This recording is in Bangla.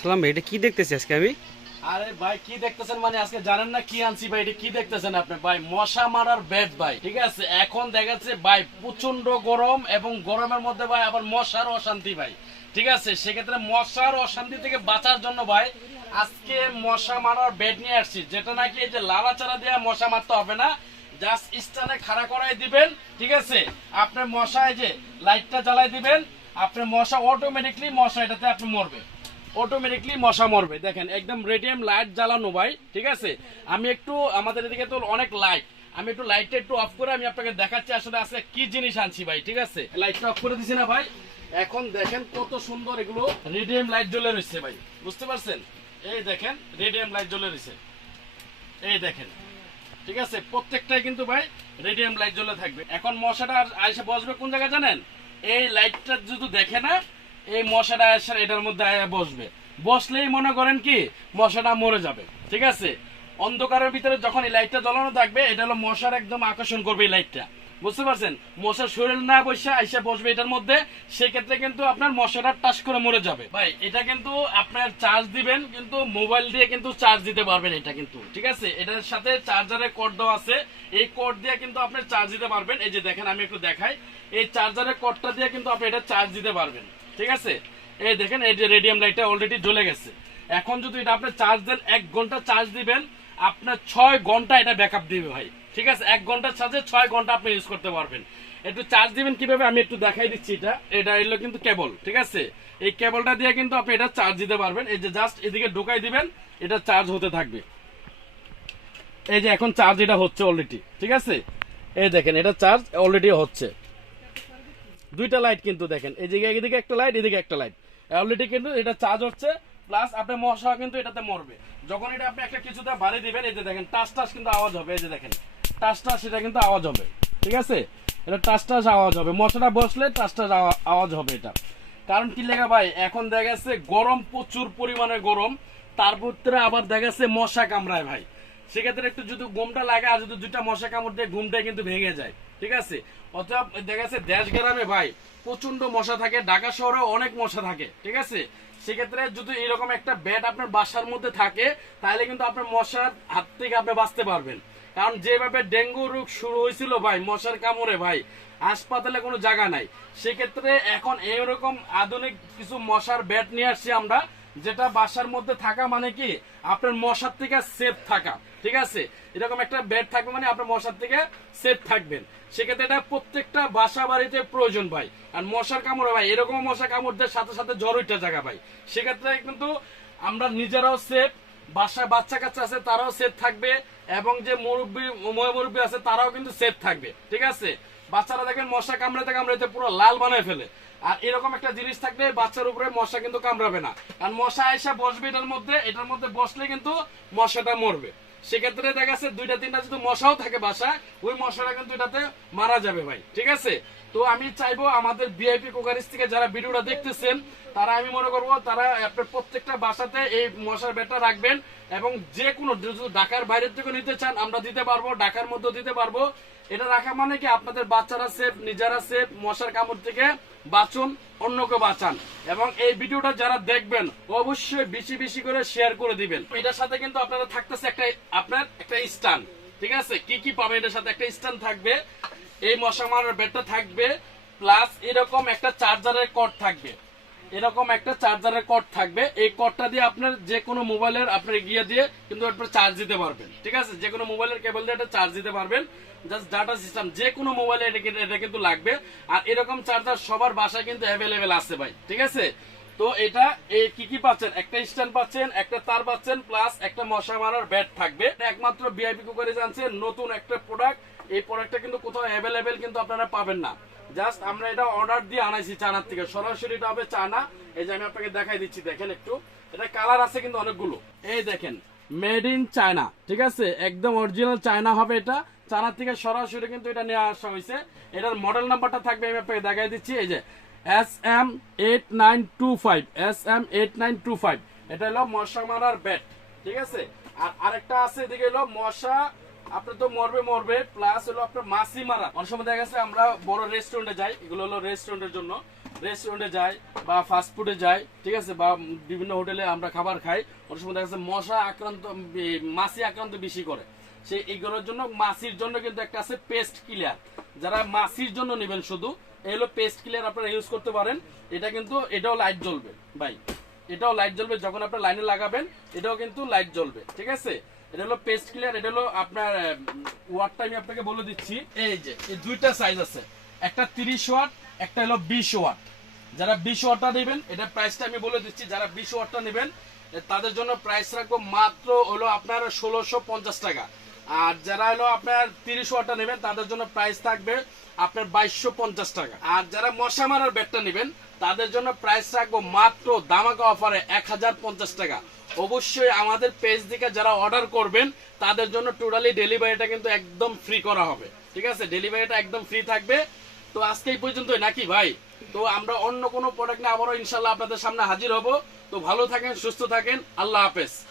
সালাম ভাই, এটা কি দেখতেছি আজকে আমি? আরে ভাই, কি দেখতেছেন মানে আজকে জানেন না কি আনছি ভাই, এটা কি দেখতেছেন আপনি? ভাই, মশা মারার ব্যাট ভাই, ঠিক আছে? এখন দেখাচ্ছে ভাই প্রচণ্ড গরম এবং গরমের মধ্যে ভাই আবার মশার অশান্তি ভাই, ঠিক আছে? সেক্ষেত্রে মশার অশান্তি থেকে বাঁচার জন্য ভাই, আজকে মশা মারার ব্যাট নিয়ে আসছি, যেটা নাকি এই যে লালাচারা দিয়ে মশা মারতে হবে না, জাস্ট স্টানে খাড়া করাই দিবেন, ঠিক আছে? আপনার মশা এই যে লাইটটা জ্বালাই দিবেন আপনার মশা অটোমেটিকলি মশা এটাতে আপনি মরবে অটোমেটিকলি মশা মরবে। দেখেন, একদম রেডিয়াম লাইট জ্বালানো ভাই, ঠিক আছে? আমি একটু, আমাদের এদিকে তো অনেক লাইট আমি একটু লাইটটা একটু অফ করে আমি আপনাকে দেখাচ্ছি আসলে আজকে কি জিনিস আনছি ভাই, ঠিক আছে? লাইটটা অফ করে দিছি না ভাই। এখন দেখেন কত সুন্দর এগুলো রেডিয়াম লাইট জ্বলে রয়েছে ভাই, বুঝতে পারছেন? এই দেখেন রেডিয়াম লাইট জ্বলে রয়েছে এই দেখেন, ঠিক আছে? প্রত্যেকটাই কিন্তু ভাই রেডিয়াম লাইট জ্বলে থাকবে। এখন মশাটা আর আইসে বসবে কোন জায়গায় জানেন? এই লাইটটা যদি দেখে না এই মশাটা এসে এটার মধ্যে বসবে। বসলেই মনে করেন কি, মশাটা মরে যাবে। ঠিক আছে? অন্ধকারের ভিতরে যখন এই লাইটটা জ্বলানো থাকবে, এটা হলো মশার একদম আকর্ষণ করবে এই লাইটটা। বুঝতে পারছেন? মশার শরীর না বসে আইসা বসবে এটার মধ্যে, সেক্ষেত্রে কিন্তু আপনার মশাটা টাস করে মরে যাবে। ভাই, এটা কিন্তু আপনার চার্জ দিবেন, কিন্তু মোবাইল দিয়ে কিন্তু চার্জ দিতে পারবেন এটা কিন্তু। ঠিক আছে? এটার সাথে চার্জারের কর্ড দেওয়া আছে। এই কর্ড দিয়ে কিন্তু আপনি চার্জ দিতে পারবেন। এই যে দেখেন, আমি একটু দেখাই। এই চার্জারের কর্ডটা দিয়ে কিন্তু আপনি এটা চার্জ দিতে পারবেন। ঠিক আছে? এই দেখেন, এই যে রেডিয়াম লাইটটা অলরেডি জ্বলে গেছে। এখন যদি এটা আপনি চার্জ দেন, এক ঘণ্টা চার্জ দিবেন, আপনার ছয় ঘণ্টা এটা ব্যাকআপ দিবে ভাই। ঠিক আছে? এক ঘণ্টার চার্জে ছয় ঘণ্টা আপনি ইউজ করতে পারবেন। একটু চার্জ দিবেন কীভাবে? আমি একটু দেখাই দিচ্ছি এটা। এটা হলো কিন্তু কেবল ঠিক আছে? এই কেবলটা দিয়ে কিন্তু আপনি এটা চার্জ দিতে পারবেন। এই যে জাস্ট এদিকে ঢোকাই দিবেন, এটা চার্জ হতে থাকবে। এই যে এখন চার্জ এটা হচ্ছে অলরেডি ঠিক আছে? এই দেখেন, এটা চার্জ অলরেডি হচ্ছে। দুইটা লাইট কিন্তু দেখেন। এই দিকে এদিকে একটা লাইট এদিকে একটা লাইট অলরেডি কিন্তু এটা চার্জ হচ্ছে প্লাস আপনার মশা কিন্তু এটাতে মরবে। যখন এটা আপনি একটা কিছুতে বাড়ি দিবেন, এই যে দেখেন, টাস টাস কিন্তু আওয়াজ হবে, এই যে দেখেন। টাস টাস এটা কিন্তু আওয়াজ হবে, ঠিক আছে? এটা টাস টাস আওয়াজ হবে। মশাটা বসলে টাস টাস আওয়াজ হবে এটা। কারণ কি লেখা ভাই, এখন দেখা যাচ্ছে গরম, প্রচুর পরিমাণে গরম। তার ভিতরে আবার দেখা যাচ্ছে মশা কামড়ায় ভাই। সেক্ষেত্রে একটু যদি ঘুমটা লাগে, আর যদি দুইটা মশা কামড় দিয়ে ঘুমটা কিন্তু ভেঙে যায়। ঠিক আছে? অথবা দেখা যাচ্ছে দেশ গ্রামে ভাই প্রচণ্ড মশা থাকে, ঢাকা শহরেও অনেক মশা থাকে, ঠিক আছে? সেক্ষেত্রে যদি এরকম একটা ব্যাট আপনার বাসার মধ্যে থাকে, তাহলে কিন্তু আপনার মশার হাত থেকে আপনি বাঁচতে পারবেন। কারণ যেভাবে ডেঙ্গু রোগ শুরু হয়েছিল ভাই, মশার কামড়ে ভাই, হাসপাতালে কোনো জায়গা নাই। সেক্ষেত্রে এখন এইরকম আধুনিক কিছু মশার ব্যাট নিয়ে আসছি আমরা যেটা বাসার মধ্যে থাকা মানে কি? আপনার মশার থেকে সেফ থাকা, ঠিক আছে? এরকম একটা বেড থাকবে মানে আপনার মশার থেকে সেফ থাকবেন। সেক্ষেত্রে এটা প্রত্যেকটা বাসা বাড়িতে প্রয়োজন ভাই। আর মশার কামড়ে ভাই এরকম মশা কামড় দেয় সাথে সাথে উঠে জায়গা ভাই। সেক্ষেত্রে কিন্তু আমরা নিজেরাও সেফ বাসায় বাচ্চা কাচ্চা আছে তারাও সেফ থাকবে, এবং যে মুরব্বী মুরব্বী আছে তারাও কিন্তু সেফ থাকবে, ঠিক আছে? বাচ্চারা দেখেন মশা কামড়াতে কামড়াতে পুরো লাল বানায় ফেলে। আর এরকম একটা জিনিস থাকলে বাচ্চার উপরে মশা কিন্তু কামড়াবে না। আর মশা এসে বসবে এটার মধ্যে এটার মধ্যে বসলে কিন্তু মশাটা মরবে। সেক্ষেত্রে দেখা যাচ্ছে দুইটা, তিনটা যদি মশাও থাকে বাসায়, ওই মশাটা কিন্তু এটাতে মারা যাবে ভাই। ঠিক আছে? তো আমি চাইব আমাদের ভিআইপি কোকারিস থেকে যারা ভিডিওটা দেখতেছেন, তারা আমি মনে করব তারা আপনার প্রত্যেকটা বাসাতে এই মশার ব্যাটটা রাখবেন এবং যে কোনো ঢাকার বাইরের থেকে নিতে চান, আমরা দিতে পারব, ঢাকার মধ্যে দিতে পারব। এটা রাখা মানে কি আপনাদের বাচ্চারা সেফ নিজেরা সেফ মশার কামড় থেকে বাঁচুন, অন্যকে বাঁচান। এবং এই ভিডিওটা যারা দেখবেন, অবশ্যই বেশি বেশি করে শেয়ার করে দিবেন। এটার সাথে কিন্তু আপনারা থাকতেছে একটা, আপনার একটা স্টান ঠিক আছে? কি কি পাবে এটার সাথে? একটা স্টান থাকবে, এই মশা মারার ব্যাটটা থাকবে প্লাস এরকম একটা চার্জারের কট থাকবে। এরকম একটা চার্জারের কর্ড থাকবে। এই কর্ডটা দিয়ে আপনার যে কোনো মোবাইলের আপনার গিয়ে দিয়ে কিন্তু আপনার চার্জ দিতে পারবেন। ঠিক আছে? যে কোনো মোবাইলের কেবল দিয়ে এটা চার্জ দিতে পারবেন। জাস্ট ডাটা সিস্টেম যে কোনো মোবাইলে এটা এটা কিন্তু লাগবে। আর এরকম চার্জার সবার বাসায় কিন্তু অ্যাভেলেবেল আছে ভাই। ঠিক আছে? তো এটা এই কি কি পাচ্ছেন? একটা স্ট্যান্ড পাচ্ছেন, একটা তার পাচ্ছেন প্লাস একটা মশা মারার ব্যাট থাকবে। একমাত্র বিআইপি কুকারে জানছেন নতুন একটা প্রোডাক্ট এই প্রোডাক্টটা কিন্তু কোথাও অ্যাভেলেবেল কিন্তু আপনারা পাবেন না। জাস্ট আমরা এটা অর্ডার দিয়ে আনাইছি চানার থেকে। সরাসরি এটা হবে চানা এই যে আমি আপনাকে দেখাই দিচ্ছি, দেখেন একটু। এটা কালার আছে কিন্তু অনেকগুলো। এই দেখেন মেড ইন চায়না ঠিক আছে? একদম অরিজিনাল চায়না হবে এটা। চায়না থেকে সরাসরি কিন্তু এটা নিয়ে আসা হয়েছে। এটার মডেল নাম্বারটা থাকবে, আমি আপনাকে দেখাই দিচ্ছি। এই যে S M eight nine two five S M eight nine two five এটা হলো মশা মারার ব্যাট ঠিক আছে? আর আরেকটা আছে, এদিকে হলো মশা আপনার তো মরবে মরবে প্লাস হলো আপনার মাছি মারা। অনেক সময় দেখা গেছে আমরা বড় রেস্টুরেন্টে যাই, এগুলো হলো রেস্টুরেন্টের জন্য। রেস্টুরেন্টে যাই বা ফাস্ট ফুডে যাই, ঠিক আছে? বা বিভিন্ন হোটেলে আমরা খাবার খাই। ওর সময় দেখা মশা আক্রান্ত মাছি আক্রান্ত বেশি করে। সেই এইগুলোর জন্য মাছির জন্য কিন্তু একটা আছে পেস্ট ক্লিয়ার যারা মাছির জন্য নেবেন শুধু, এই হলো পেস্ট ক্লিয়ার আপনারা ইউজ করতে পারেন। এটা কিন্তু, এটাও লাইট জ্বলবে, ভাই। এটাও লাইট জ্বলবে, যখন আপনার লাইনে লাগাবেন, এটাও কিন্তু লাইট জ্বলবে, ঠিক আছে? এটা হলো পেস্ট ক্লিয়ার এটা হলো আপনার ওয়াটটা আমি আপনাকে বলে দিচ্ছি। এই যে, এই দুইটা সাইজ আছে। একটা তিরিশ ওয়াট একটা হলো বিশ ওয়াট যারা বিশ ওয়াটটা নেবেন, এটা প্রাইসটা আমি বলে দিচ্ছি, যারা বিশ ওয়াটটা নেবেন তাদের জন্য প্রাইস রাখব মাত্র হলো আপনার ষোলোশো পঞ্চাশ টাকা। আর যারা হলো আপনার তিরিশ ওয়াটটা নেবেন, তাদের জন্য প্রাইস থাকবে আপনার বাইশশো পঞ্চাশ টাকা। আর যারা মশা মারার ব্যাটটা নেবেন, তাদের জন্য প্রাইস রাখব মাত্র দামাকা অফারে এক হাজার পঞ্চাশ টাকা। অবশ্যই আমাদের পেজ থেকে যারা অর্ডার করবেন, তাদের জন্য টোটালি ডেলিভারিটা কিন্তু একদম ফ্রি করা হবে। ঠিক আছে? ডেলিভারিটা একদম ফ্রি থাকবে। তো আজকে এই পর্যন্তই, নাকি ভাই? তো আমরা অন্য কোনো প্রোডাক্ট নিয়ে আবারও ইনশাল্লাহ আপনাদের সামনে হাজির হব। তো ভালো থাকেন, সুস্থ থাকেন। আল্লাহ হাফেজ।